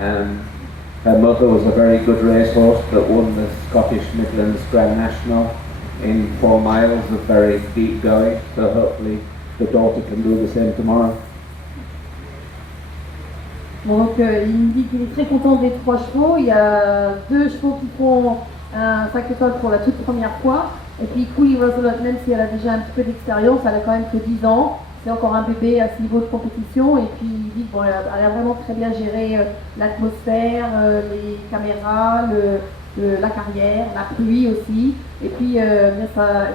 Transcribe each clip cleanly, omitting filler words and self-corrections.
Her mother was a very good racehorse that won the Scottish Midlands Grand National in 4 miles of very deep going, so hopefully the daughter can do the same tomorrow. Donc il me dit qu'il est très content des 3 chevaux. Il y a 2 chevaux qui font un 5 étoiles pour la toute première fois. Et puis Cooley Resolute, même si elle a déjà un petit peu d'expérience, elle a quand même que 10 ans. C'est encore un bébé à ce niveau de compétition. Et puis il dit bon, elle a vraiment très bien géré l'atmosphère, les caméras, la carrière, la pluie aussi. Et puis sa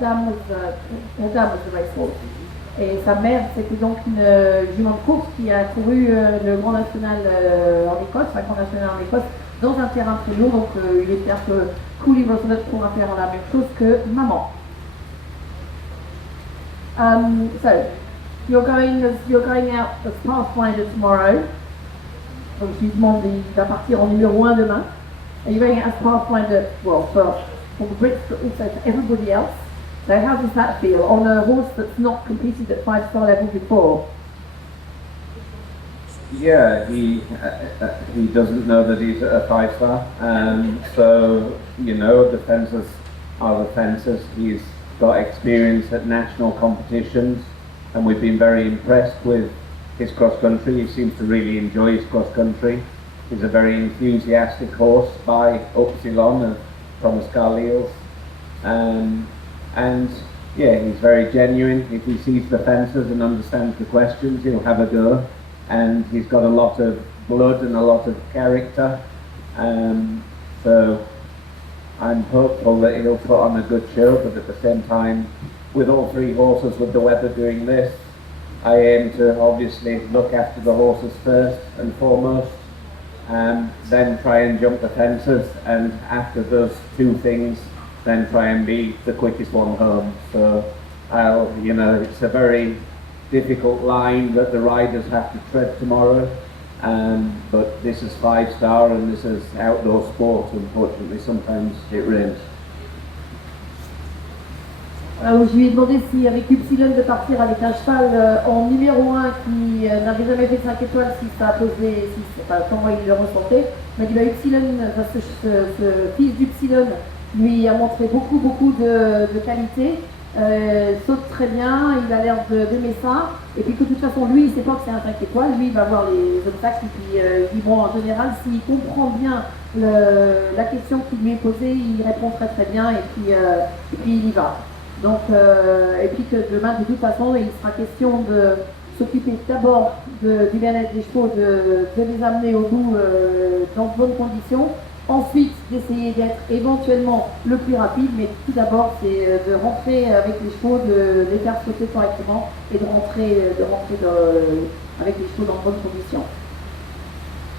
dame was the racehorse. Et sa mère, c'était donc une jument de course qui a couru le Grand National en Écosse, la Grand National en Écosse, dans un terrain très lourd. Donc il espère que Cooley Resolute pourra faire la même chose que maman. So, you're going out as pathfinder tomorrow. Donc je lui demande, il va partir en numéro 1 demain. And you're going out as pathfinder, well, for the Brits, but also for everybody else. So how does that feel on a horse that's not competed at 5-star level before? Yeah, he doesn't know that he's a 5-star, so you know the fences are the fences. He's got experience at national competitions, and we've been very impressed with his cross country. He seems to really enjoy his cross country. He's a very enthusiastic horse by Upsilon from Scarleals. And yeah, he's very genuine. If he sees the fences and understands the questions, he'll have a go. And he's got a lot of blood and a lot of character. So I'm hopeful that he'll put on a good show, but at the same time, with all 3 horses, with the weather doing this, I aim to obviously look after the horses first and foremost, then try and jump the fences, and after those 2 things, then try and be the quickest one home. So it's a very difficult line that the riders have to tread tomorrow, but this is 5-star and this is outdoor sport. Unfortunately, sometimes it rains. Alors, je lui ai demandé si avec Upsilon de partir avec un cheval en numéro 1 qui n'avait jamais fait 5 étoiles, si ça a posé, comment il le ressentait. Il m'a dit Upsilon, ce fils d'Upsilon lui a montré beaucoup de qualité, saute très bien, il a l'air d'aimer ça, et puis que de toute façon lui il sait pas que c'est un 5 étoiles, lui il va voir les obstacles, et puis il dit bon, en général s'il comprend bien la question qui lui est posée, il répond très très bien, et puis il y va. Donc, et puis que demain de toute façon il sera question de s'occuper d'abord du bien-être des chevaux, de les amener au bout dans de bonnes conditions. Ensuite, d'essayer d'être éventuellement le plus rapide, mais tout d'abord, c'est de rentrer avec les chevaux, de les faire sauter correctement et de rentrer avec les chevaux dans de bonnes conditions.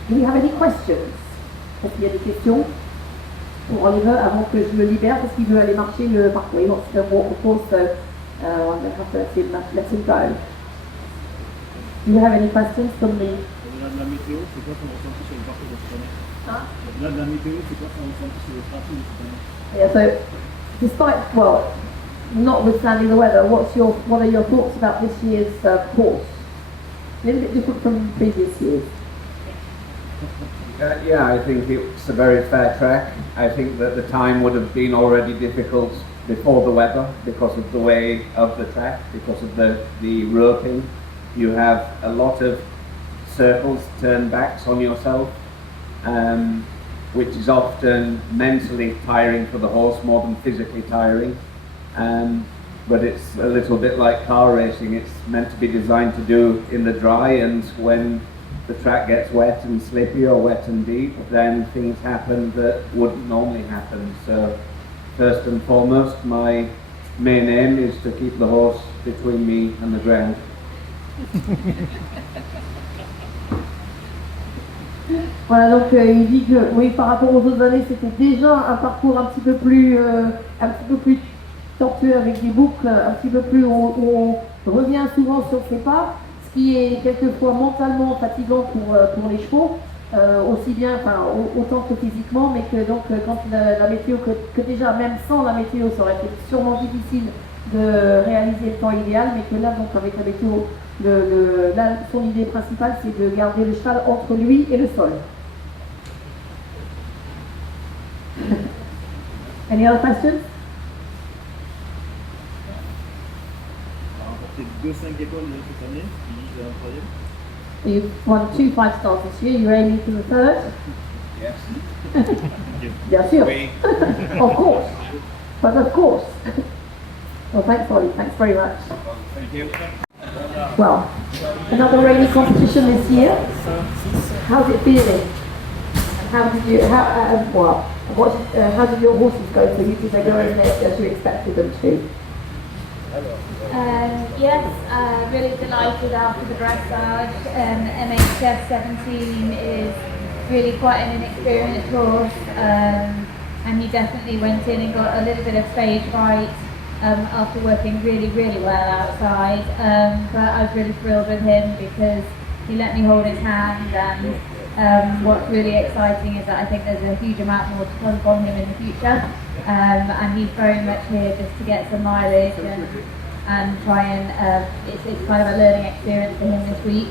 Do you have any questions? Est-ce qu'il y a des questions pour Oliver avant que je le libère parce qu'il veut aller marcher le parcours? Il wants to walk the course, so I'm going to have to let him go. Do you have any questions from me? La météo, c'est quoi ton ressenti sur le parcours de cette année? Là, de la météo, c'est quoi ton ressenti sur le trafic de cette année? Yeah, so despite, well, notwithstanding the weather, what are your thoughts about this year's course? A little bit different from previous years. Yeah, I think it's a very fair track. I think that the time would have been already difficult before the weather because of the way of the track, because of the roping. You have a lot of circles, turnbacks on yourself, which is often mentally tiring for the horse more than physically tiring. But it's a little bit like car racing. It's meant to be designed to do in the dry, and when the track gets wet and slippy or wet and deep, then things happen that wouldn't normally happen. So first and foremost, my main aim is to keep the horse between me and the ground. Voilà, donc il dit que oui, par rapport aux autres années, c'était déjà un parcours un petit peu plus tortueux avec des boucles, un petit peu plus où on revient souvent sur ses pas, ce qui est quelquefois mentalement fatigant pour les chevaux, aussi bien, autant que physiquement, mais que donc quand la météo, que déjà même sans la météo, ça aurait été sûrement difficile de réaliser le temps idéal, mais que là donc avec la météo Là, son idée principale, c'est de garder le cheval entre lui et le sol. Any other questions? On a remporté 2 5 étoiles cette année, puis il est en troisième. You've won 2 5-stars this year. You're aiming for the third? Yes. Bien sûr. Oui. Of course. But of course. Well, thanks, Ollie. Thanks very much. Thank you. Well, another rainy competition this year. How's it feeling? How did you? How did your horses go for you? Did they go as you expected them to? Yes, really delighted after the dressage. MHS 17 is really quite an inexperienced horse, and he definitely went in and got a little bit of stage fright after working really well outside. But I was really thrilled with him because he let me hold his hand, and what's really exciting is that I think there's a huge amount more to come from him in the future, and he's very much here just to get some mileage and try and it's kind of a learning experience for him this week.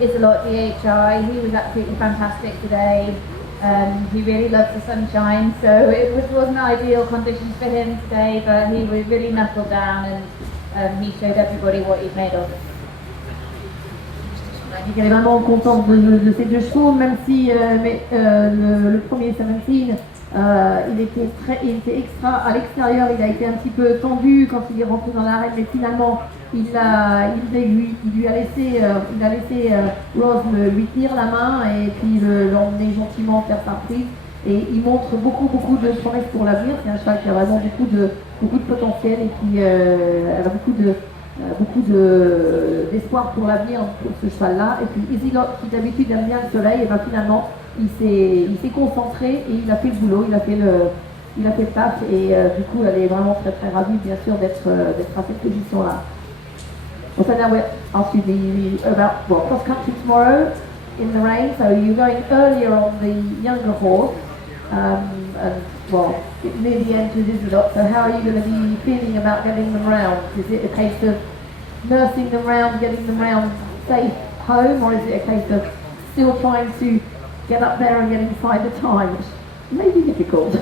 It's a lot DHI. He was absolutely fantastic today. He really loves the sunshine, so it wasn't ideal conditions for him today, but he was really knuckled down and he showed everybody what he's made of. Il dit qu'elle est vraiment contente de ces deux chevaux, même si le premier 17, il était extra à l'extérieur, il a été un petit peu tendu quand il est rentré dans l'arène, mais finalement il lui a laissé Rose lui tenir la main et puis l'emmener gentiment faire sa prise. Et il montre beaucoup de promesses pour l'avenir. C'est un cheval qui a vraiment beaucoup de potentiel et qui elle a beaucoup d'espoir pour l'avenir pour ce cheval-là. Et puis Isilot, qui d'habitude aime bien le soleil, et ben finalement il s'est concentré et il a fait le boulot, il a fait le taf et du coup elle est vraiment très ravie bien sûr d'être à cette position-là. So now we'll ask you about cross country tomorrow in the rain. So you're going earlier on the younger horse, and near the end with Isilot. So how are you going to be feeling about getting them round? Is it a case of nursing them round, getting them round safe home, or is it a case of still trying to get up there and get inside the time, which may be difficult?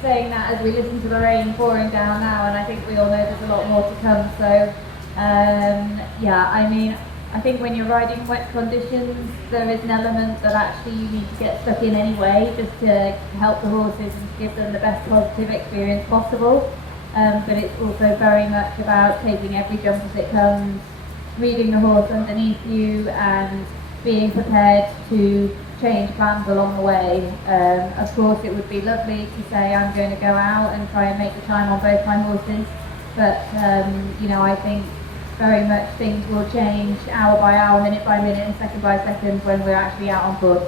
Saying that as we listen to the rain pouring down now, and I think we all know there's a lot more to come. So, I think when you're riding wet conditions, there is an element that actually you need to get stuck in anyway, just to help the horses and to give them the best positive experience possible. But it's also very much about taking every jump as it comes, reading the horse underneath you, and being prepared to change plans along the way. Of course, it would be lovely to say I'm going to go out and try and make the time on both my horses, but I think very much things will change hour by hour, minute by minute, and second by second when we're actually out on course.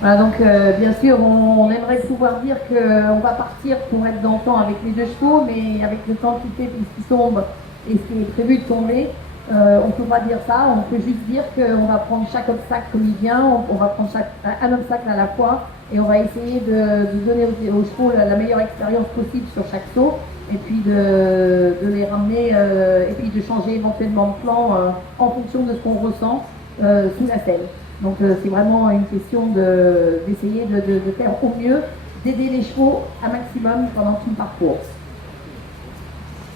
Voilà, donc bien sûr on aimerait pouvoir dire qu'on va partir pour être dans le temps avec les deux chevaux, mais avec le temps qui fait, puisqu'il tombe et ce qui est prévu de tomber, on ne peut pas dire ça. On peut juste dire qu'on va prendre chaque obstacle comme il vient, on va prendre un obstacle à la fois et on va essayer de donner aux chevaux la meilleure expérience possible sur chaque saut, et puis de les ramener et puis de changer éventuellement de plan en fonction de ce qu'on ressent sous la selle. Donc c'est vraiment une question d'essayer de faire au mieux, d'aider les chevaux un maximum pendant tout le parcours.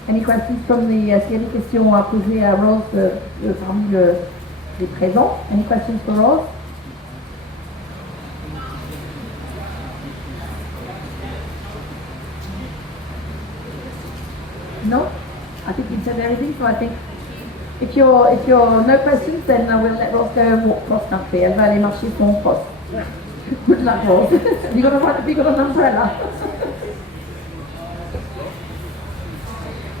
Any questions from the, s'il y a des questions à poser à Rose parmi les présents? Any questions for Rose? No? I think you said everything, so I think if you're no questions, then I will let Rose go and walk cross country. Elle va aller marcher son cross. Good luck, Rose. Have you got an umbrella?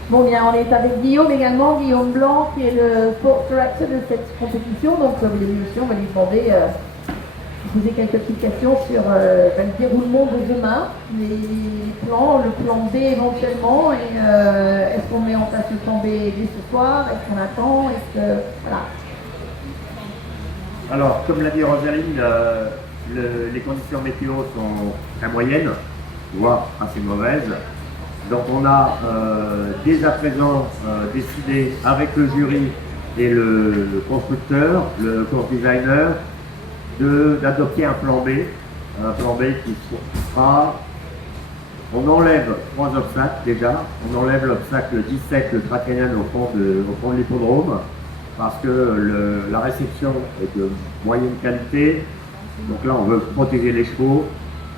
Bon, bien, on est avec Guillaume également, Guillaume Blanc, qui est le sport director de cette compétition. Donc, comme l'émission, on va lui demander de poser quelques petites questions sur le déroulement de demain, les plans, le plan B éventuellement, et est-ce qu'on met en place le plan B dès ce soir, est-ce qu'on attend, voilà. Alors, comme l'a dit Rosaline, les conditions météo sont très moyennes, voire assez mauvaises. Donc on a dès à présent décidé avec le jury et le constructeur, le course designer, d'adopter un plan B qui sera, on enlève 3 obstacles déjà, on enlève l'obstacle 17, le track-canyon au fond de l'hippodrome, parce que la réception est de moyenne qualité, donc là on veut protéger les chevaux.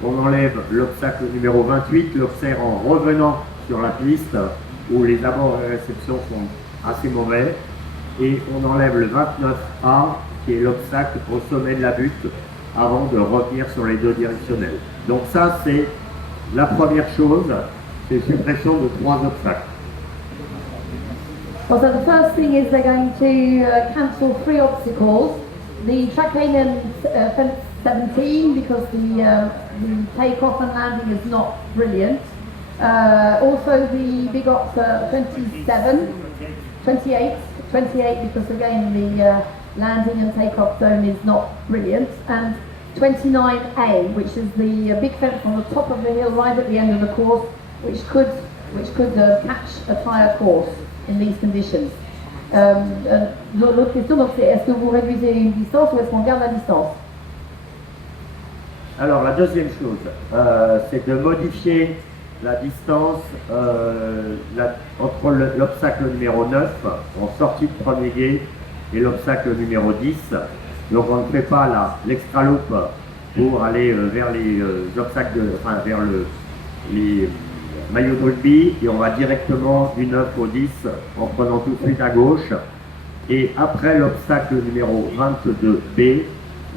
On enlève l'obstacle numéro 28, l'obstacle en revenant sur la piste, où les abords et réceptions sont assez mauvais, et on enlève le 29A, qui est l'obstacle au sommet de la butte, avant de revenir sur les 2 directionnels. Donc ça c'est la première chose, c'est suppression de 3 obstacles. Well, so the first thing is they're going to cancel 3 obstacles. The track lane and fence 17 because the takeoff and landing is not brilliant. Also the big ops 28 because again the landing and takeoff zone is not brilliant, and 29A, which is the big fence on the top of the hill right at the end of the course, which could catch a tyre course in these conditions. L'autre question, donc, c'est est-ce que vous réduisez une distance ou est-ce qu'on garde la distance? Alors la deuxième chose, c'est de modifier la distance entre l'obstacle numéro 9 en sortie de premier guet et l'obstacle numéro 10. Donc on ne fait pas l'extra loop pour aller vers les obstacles, vers les maillots de rugby, et on va directement du 9 au 10 en prenant tout de suite à gauche. Et après l'obstacle numéro 22B,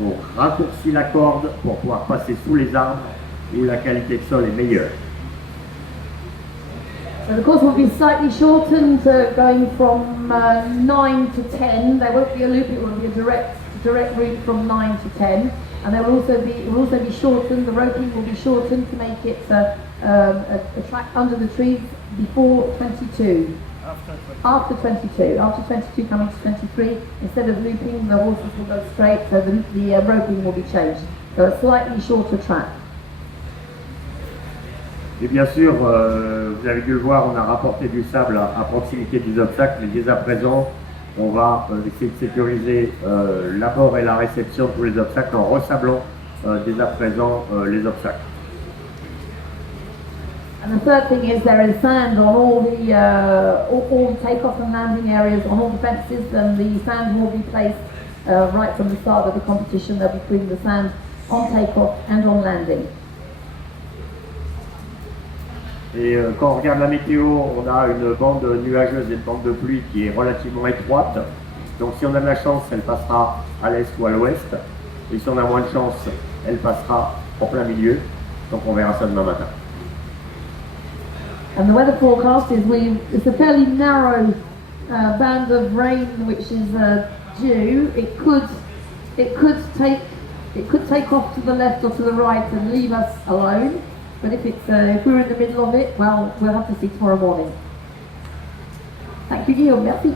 on raccourcit la corde pour pouvoir passer sous les arbres où la qualité de sol est meilleure. So the course will be slightly shortened, going from 9 to 10. There won't be a loop; it will be a direct route from 9 to 10. And it will also be shortened. The roping will be shortened to make it a track under the trees before 22. After 22 coming to 23, instead of looping, the horses will go straight, so the roping will be changed. So a slightly shorter track. Et bien sûr, vous avez dû le voir, on a rapporté du sable à proximité des obstacles, mais dès à présent, on va essayer de sécuriser l'abord et la réception de tous les obstacles en ressablant dès à présent les obstacles. And the third thing is there is sand on all the takeoff and landing areas on all the fences, and the sand will be placed right from the start of the competition. They'll be putting the sand on takeoff and on landing. Et quand on regarde la météo, on a une bande nuageuse et une bande de pluie qui est relativement étroite. Donc si on a de la chance, elle passera à l'est ou à l'ouest. Et si on a moins de chance, elle passera en plein milieu. Donc on verra ça demain matin. And the weather forecast is it's a fairly narrow band of rain which is due. It could take off to the left or to the right and leave us alone. But if we're in the middle of it, well, we'll have to see tomorrow morning. Thank you, Guillaume. Merci.